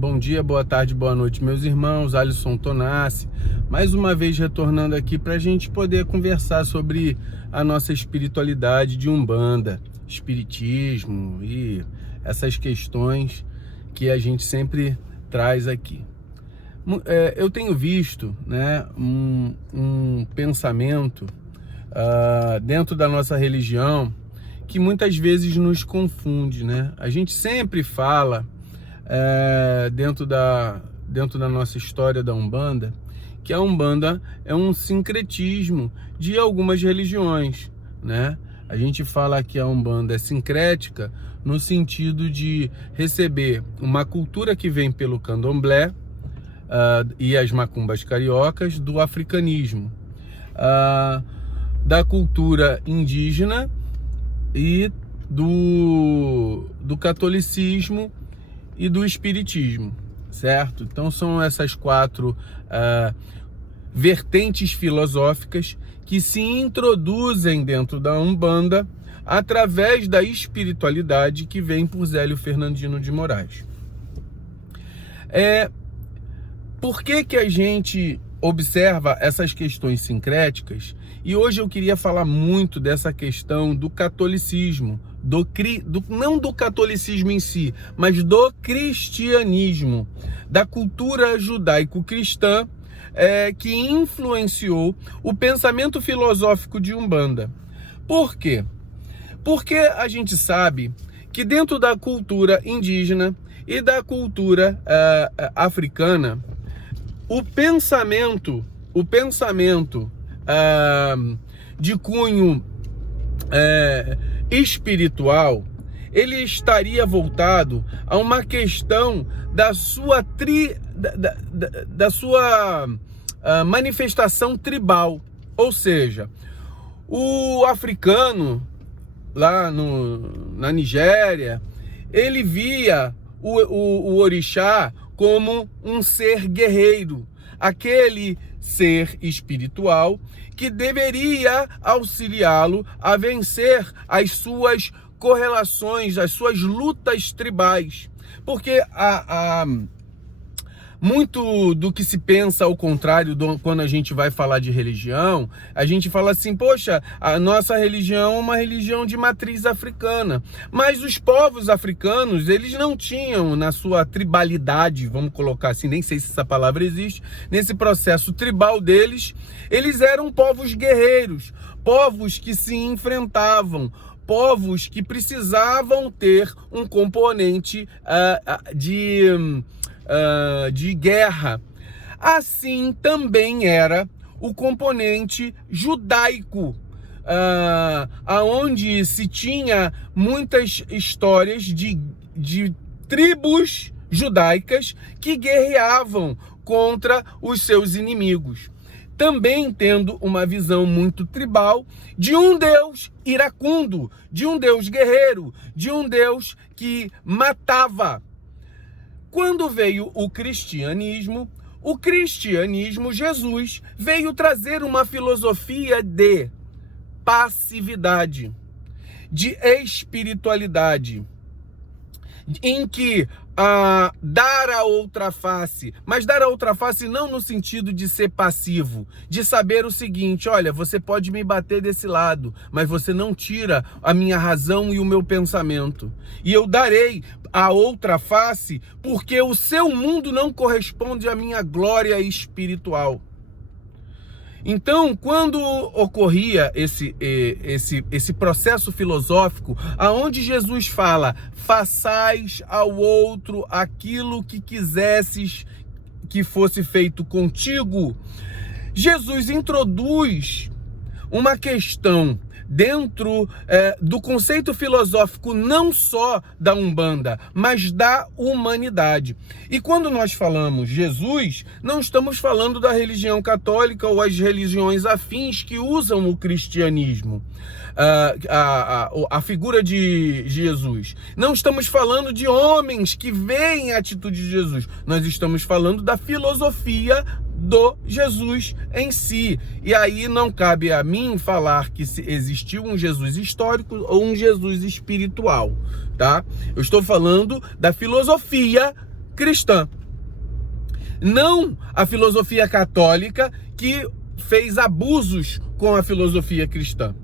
Bom dia, boa tarde, boa noite, meus irmãos. Alisson Tonassi, mais uma vez retornando aqui para a gente poder conversar sobre a nossa espiritualidade de Umbanda, espiritismo e essas questões que a gente sempre traz aqui. Eu tenho visto, né, um pensamento dentro da nossa religião que muitas vezes nos confunde, né? A gente sempre fala dentro da nossa história da Umbanda, que a Umbanda é um sincretismo de algumas religiões, né? A gente fala que a Umbanda é sincrética no sentido de receber uma cultura que vem pelo candomblé e as macumbas cariocas, do africanismo, da cultura indígena e do catolicismo e do espiritismo, certo? Então são essas quatro vertentes filosóficas que se introduzem dentro da Umbanda através da espiritualidade que vem por Zélio Fernandino de Moraes. Por que a gente observa essas questões sincréticas? E hoje eu queria falar muito dessa questão do catolicismo, não do catolicismo em si, mas do cristianismo, da cultura judaico-cristã que influenciou o pensamento filosófico de Umbanda. Por quê? Porque a gente sabe que dentro da cultura indígena e da cultura africana, o pensamento de cunho espiritual, ele estaria voltado a uma questão da sua manifestação tribal. Ou seja, o africano lá na Nigéria, ele via o orixá como um ser guerreiro, aquele ser espiritual que deveria auxiliá-lo a vencer as suas correlações, as suas lutas tribais. Porque muito do que se pensa ao contrário quando a gente vai falar de religião, a gente fala assim, poxa, a nossa religião é uma religião de matriz africana. Mas os povos africanos, eles não tinham na sua tribalidade, vamos colocar assim, nem sei se essa palavra existe, nesse processo tribal deles, eles eram povos guerreiros, povos que se enfrentavam, povos que precisavam ter um componente de guerra. Assim também era o componente judaico, aonde se tinha muitas histórias de tribos judaicas que guerreavam contra os seus inimigos, também tendo uma visão muito tribal de um Deus iracundo, de um Deus guerreiro, de um Deus que matava. Quando veio o cristianismo, Jesus veio trazer uma filosofia de passividade, de espiritualidade, em que dar a outra face, mas dar a outra face não no sentido de ser passivo, de saber o seguinte, olha, você pode me bater desse lado, mas você não tira a minha razão e o meu pensamento. E eu darei a outra face porque o seu mundo não corresponde à minha glória espiritual. Então, quando ocorria esse processo filosófico, aonde Jesus fala, façais ao outro aquilo que quisesses que fosse feito contigo, Jesus introduz uma questão dentro do conceito filosófico não só da Umbanda, mas da humanidade. E quando nós falamos Jesus, não estamos falando da religião católica ou as religiões afins que usam o cristianismo, a figura de Jesus. Não estamos falando de homens que veem a atitude de Jesus. Nós estamos falando da filosofia do Jesus em si. E aí não cabe a mim falar que existiu um Jesus histórico ou um Jesus espiritual, tá? Eu estou falando da filosofia cristã. Não a filosofia católica que fez abusos com a filosofia cristã.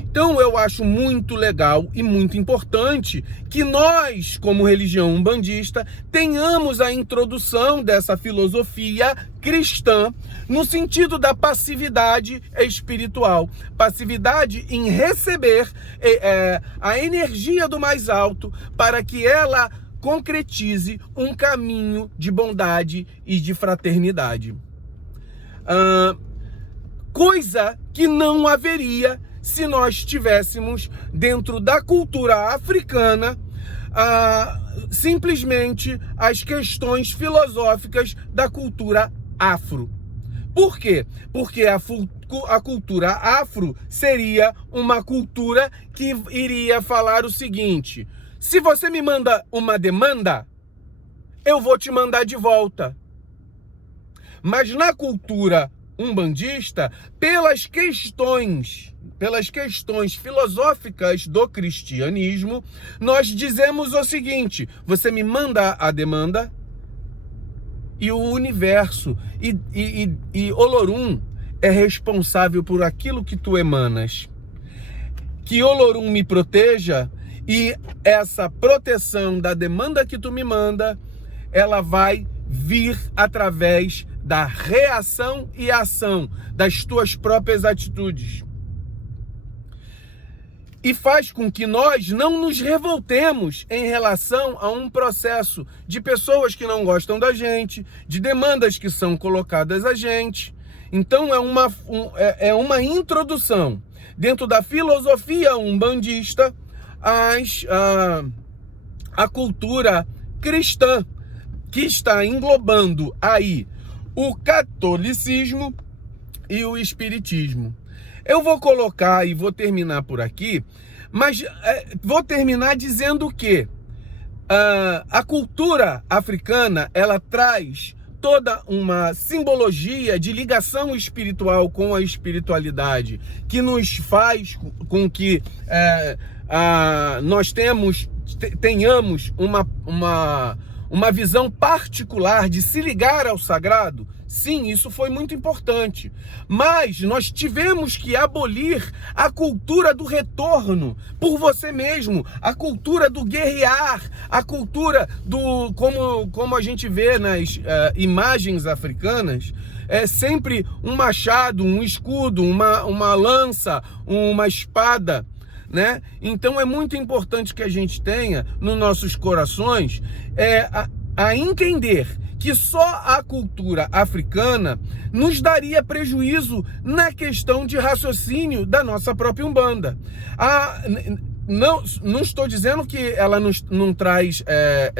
Então eu acho muito legal e muito importante que nós, como religião umbandista, tenhamos a introdução dessa filosofia cristã no sentido da passividade espiritual. Passividade em receber a energia do mais alto para que ela concretize um caminho de bondade e de fraternidade. Coisa que não haveria se nós tivéssemos dentro da cultura africana simplesmente as questões filosóficas da cultura afro. Por quê? Porque a cultura afro seria uma cultura que iria falar o seguinte: se você me manda uma demanda, eu vou te mandar de volta. Mas na cultura umbandista, pelas questões filosóficas do cristianismo, nós dizemos o seguinte: você me manda a demanda e o universo e Olorum é responsável por aquilo que tu emanas. Que Olorum me proteja, e essa proteção da demanda que tu me manda, ela vai vir através da reação e ação das tuas próprias atitudes. E faz com que nós não nos revoltemos em relação a um processo de pessoas que não gostam da gente, de demandas que são colocadas a gente. Então é uma introdução dentro da filosofia umbandista a cultura cristã, que está englobando aí o catolicismo e o espiritismo. Eu vou colocar e vou terminar por aqui, mas vou terminar dizendo que a cultura africana, ela traz toda uma simbologia de ligação espiritual com a espiritualidade, que nos faz com que nós tenhamos uma visão particular de se ligar ao sagrado. Sim, isso foi muito importante. Mas nós tivemos que abolir a cultura do retorno por você mesmo, a cultura do guerrear, a cultura do, como a gente vê nas imagens africanas, é sempre um machado, um escudo, uma lança, uma espada, né? Então é muito importante que a gente tenha nos nossos corações a entender que só a cultura africana nos daria prejuízo na questão de raciocínio da nossa própria Umbanda. Não estou dizendo que ela não traz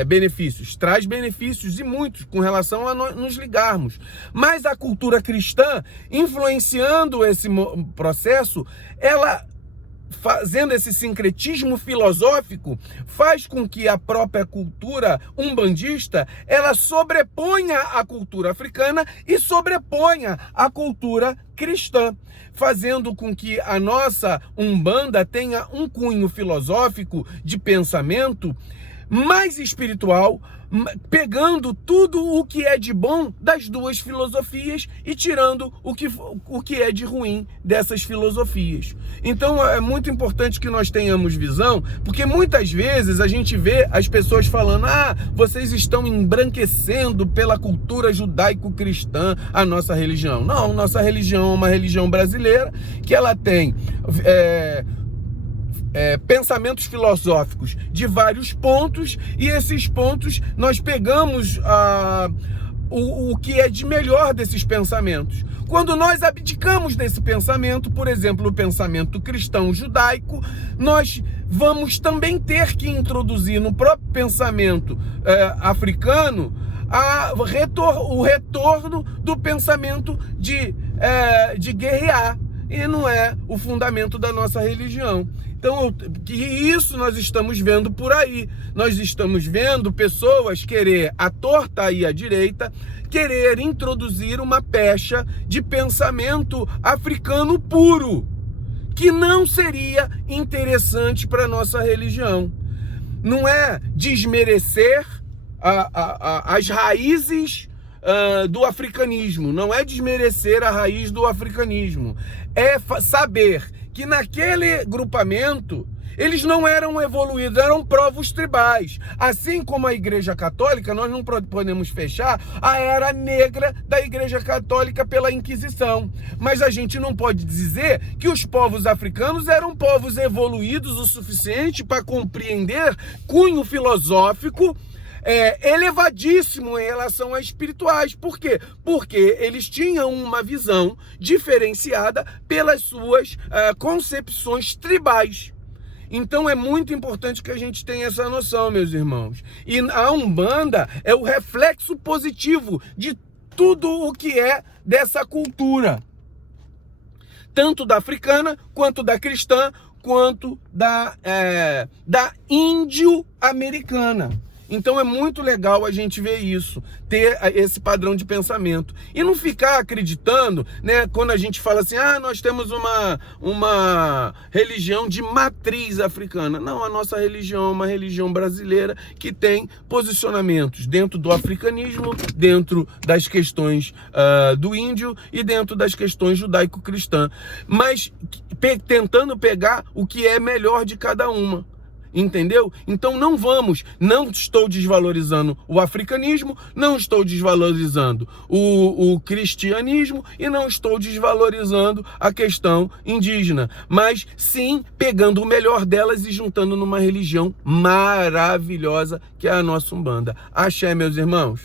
benefícios, traz benefícios e muitos com relação a nos ligarmos. Mas a cultura cristã, influenciando esse processo, ela, fazendo esse sincretismo filosófico, faz com que a própria cultura umbandista, ela sobreponha a cultura africana e sobreponha a cultura cristã, fazendo com que a nossa Umbanda tenha um cunho filosófico de pensamento mais espiritual, pegando tudo o que é de bom das duas filosofias e tirando o que é de ruim dessas filosofias. Então é muito importante que nós tenhamos visão, porque muitas vezes a gente vê as pessoas falando: vocês estão embranquecendo pela cultura judaico-cristã a nossa religião. Não, nossa religião é uma religião brasileira, que ela tem pensamentos filosóficos de vários pontos, e esses pontos nós pegamos o que é de melhor desses pensamentos. Quando nós abdicamos desse pensamento, por exemplo, o pensamento cristão judaico, nós vamos também ter que introduzir no próprio pensamento africano o retorno do pensamento de guerrear, e não é o fundamento da nossa religião. Então, que isso nós estamos vendo por aí. Nós estamos vendo pessoas querer, à torta e à direita, querer introduzir uma pecha de pensamento africano puro, que não seria interessante para a nossa religião. Não é desmerecer as raízes do africanismo, não é desmerecer a raiz do africanismo, é saber que naquele grupamento eles não eram evoluídos, eram povos tribais. Assim como a Igreja Católica, nós não podemos fechar a era negra da Igreja Católica pela Inquisição. Mas a gente não pode dizer que os povos africanos eram povos evoluídos o suficiente para compreender cunho filosófico elevadíssimo em relação a espirituais. Por quê? Porque eles tinham uma visão diferenciada pelas suas concepções tribais. Então é muito importante que a gente tenha essa noção, meus irmãos. E a Umbanda é o reflexo positivo de tudo o que é dessa cultura. Tanto da africana, quanto da cristã, quanto da índio-americana. Então é muito legal a gente ver isso, ter esse padrão de pensamento. E não ficar acreditando, né, quando a gente fala assim, nós temos uma religião de matriz africana. Não, a nossa religião é uma religião brasileira que tem posicionamentos dentro do africanismo, dentro das questões do índio e dentro das questões judaico-cristã. Mas tentando pegar o que é melhor de cada uma. Entendeu? Então não estou desvalorizando o africanismo, não estou desvalorizando o cristianismo e não estou desvalorizando a questão indígena, mas sim pegando o melhor delas e juntando numa religião maravilhosa que é a nossa Umbanda. Axé, meus irmãos.